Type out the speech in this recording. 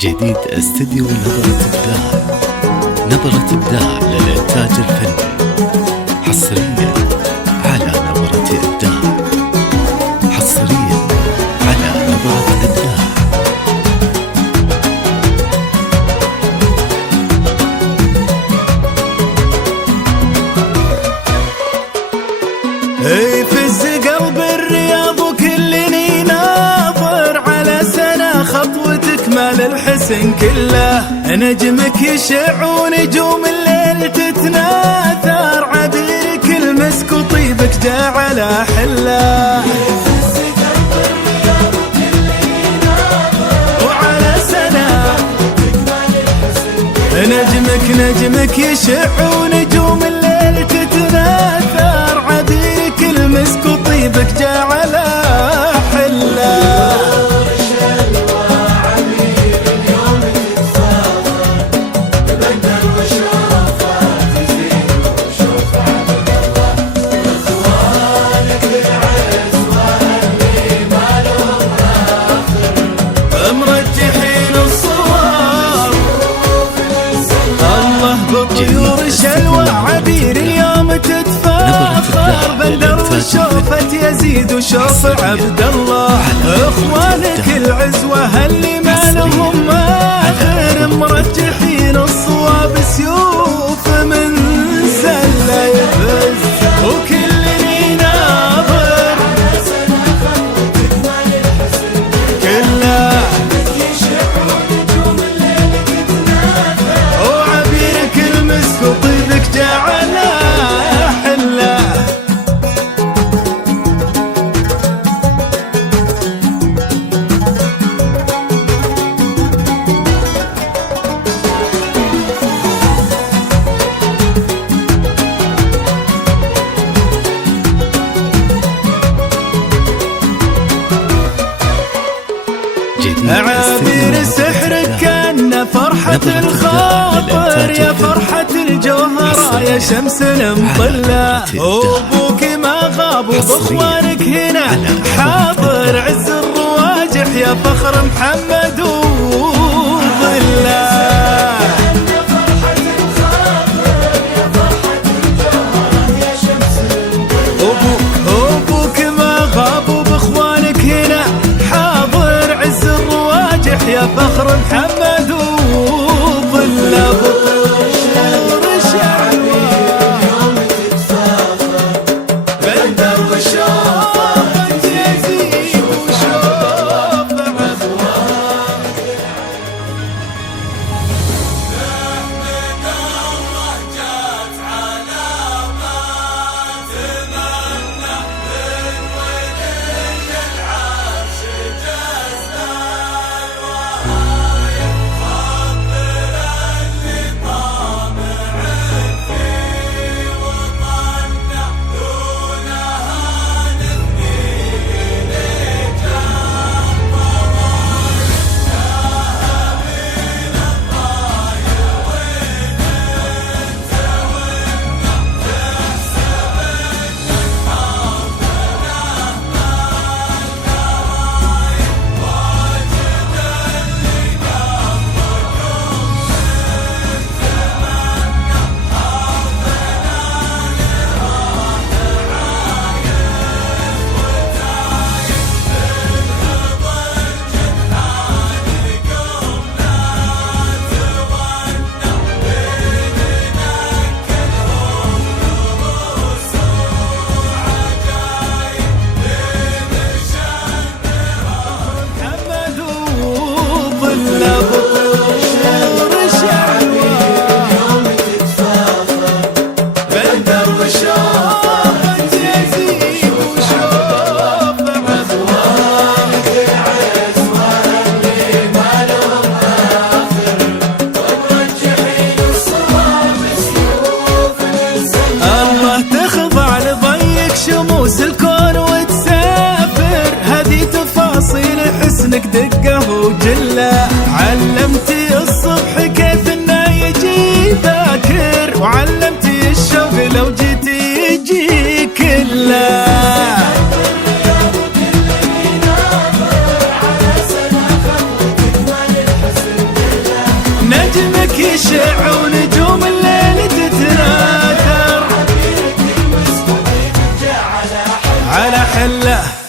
جديد استديو نظرة إبداع. نظرة إبداع للإنتاج الفني، حصريا على نظرة إبداع. حصريا على نظرة إبداع. يفز قلب الرياض وكلني ناظر على سنة خطوتك مال الحسن كله. نجمك يشع ونجوم الليل تتناثر، عبيرك المسك وطيبك جاء على حله. وعلى سنة نجمك يشع ونجوم الليل تتناثر، عبيرك المسك وطيبك جاء على حله. طيور شلوى عبير اليوم تتفاخر، بندر وشوفة يزيد وشوف عبد الله. اخوانك العزوة اللي ما لهم اخر، مرجحين الصواب سيوف من سلة يفز وكلني ناظر كله. وطيبك جاء على حله. عابر سحرك كان فرحة الخاطر، يا فرحة الجوهرة يا شمس المطلة. وابوك ما غاب وباخوانك هنا حاضر، عز الرواجح يا فخر محمد وظله. يا فخر محمد وظله. بطور شعبي يوم تتفاخر، بندر وشوفة يزيد وشوف أخوانك. نحمد الله جات على ما تمنى من ولي العرش جزنا. شموس الكون وتسافر، هذه تفاصيل حسنك دقه وجله. علمتي الصبح كيف انه يجي باكر، وعلمتي الشوق لو جيتي يجي كله. يشع ونجوم الليل تتناثر على حله